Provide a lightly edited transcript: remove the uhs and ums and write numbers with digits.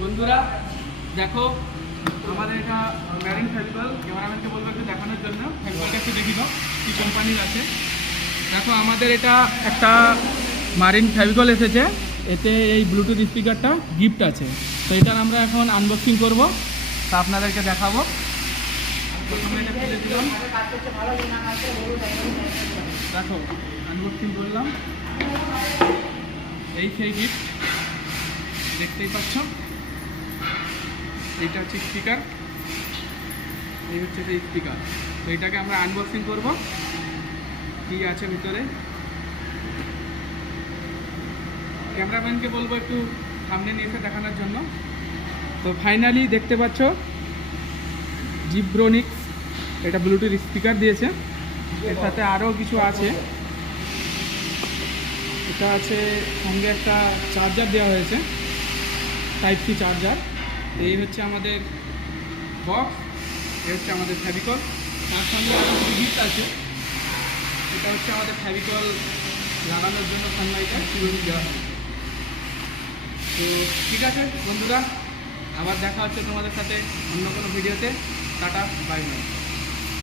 বন্ধুরা দেখো আমাদের এটা ম্যারিন ফেভিকল, ক্যামেরাম্যানকে বলবো একটু দেখানোর জন্য। ফেভিকলটা একটু দেখি দাও কী কোম্পানির আছে। দেখো আমাদের এটা একটা মারিন ফেভিকল এসেছে, এতে এই ব্লুটুথ স্পিকারটা গিফট আছে। তো এটার আমরা এখন আনবক্সিং করব, তা আপনাদেরকে দেখাবো। প্রথমে এটা খুলে দিলাম, দেখো আনবক্সিং করলাম। এই সেই গিফট দেখতেই পাচ্ছ, এইটা হচ্ছে স্পিকার, এই হচ্ছে সেই স্পিকার। তো এটাকে আমরা আনবক্সিং করব, কী আছে ভিতরে। ক্যামেরাম্যানকে বলবো একটু সামনে নিয়ে এসে দেখানোর জন্য। তো ফাইনালি দেখতে পাচ্ছ জিব্রনিক্স এটা ব্লুটুথ স্পিকার দিয়েছে, এর সাথে আরও কিছু আছে। এটা আছে সঙ্গে একটা চার্জার দেওয়া হয়েছে, টাইপ সি চার্জার। এই হচ্ছে আমাদের বক্স, এই হচ্ছে আমাদের ফেভিকল। তার সঙ্গে আরও কিছু গিফট আছে। এটা হচ্ছে আমাদের ফেভিকল লাগানোর জন্য সানলাইটে চিরুনি দেওয়া হয়েছে। তো ঠিক আছে বন্ধুরা, আবার দেখা হচ্ছে তোমাদের সাথে অন্য কোনো ভিডিওতে। Tata, bye bye.